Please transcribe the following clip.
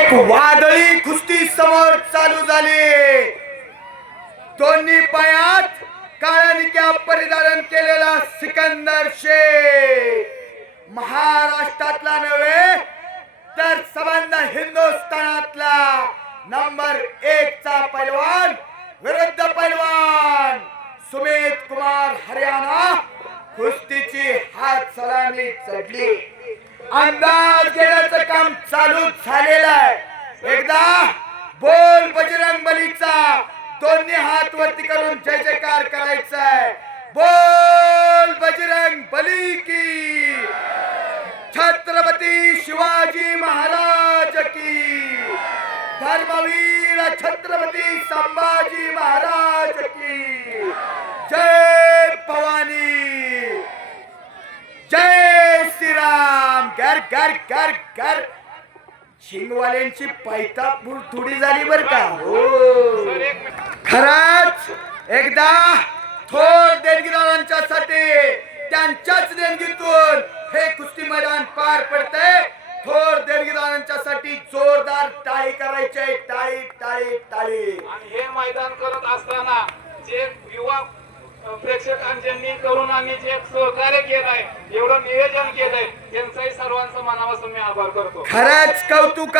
एक वादळी कुस्ती समोर चालू झाली। दोन्ही पायात काळ्या निक्या परिधान केलेला सिकंदर शेख महाराष्ट्रातला नव्हे तर संबंध हिंदुस्थानातला नंबर 1 चा पैलवान विरुद्ध पैलवान सुमित कुमार हरियाणा कुस्तीची हात सलामी चढली। अंदाज घेण्याचं काम चालू झालेलं आहे। एकदा बोल बजरंग बलीचा दोन्ही हात वरती करून जय जयकार करायचा आहे। बोल बजरंग बली की, छत्रपती शिवाजी महाराज की, धर्मवीर छत्रपती संभाजी महाराज की, जय भवानी, जय श्रीराम। घर घर घर घर शिंगवाल्यांची पायतापूर थोडी झाली बर का हो। खरंच एकदा थोर देणगीदारांच्यासाठी त्यांच्याच देणगीतून हे कुस्ती मैदान पार पडते। थोर देणगीदारांच्यासाठी जोरदार टाळी करायचे, टाळी टाळी टाळी। आणि हे मैदान करत असताना जे युवा प्रेक्षकांनी तरुणांनी जे सहकार्य केलंय, एवढं नियोजन केलंय, त्यांचाही सर्वांचा मनापासून मी आभार करतो। खरंच कौतुक।